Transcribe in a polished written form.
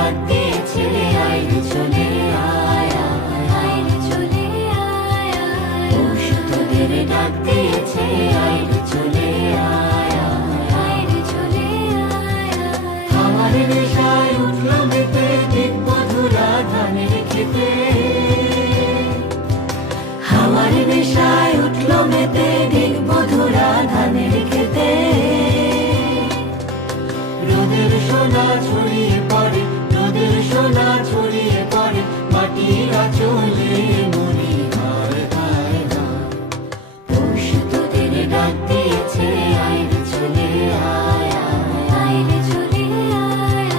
ডাক দিয়েছে, আয় রে চলে আয়, আয় রে চলে আয়, পৌষ তোদের ডাক দিয়েছে, আয় রে চলে আয়, আয় রে চলে আয়, আমার নেশায় উঠল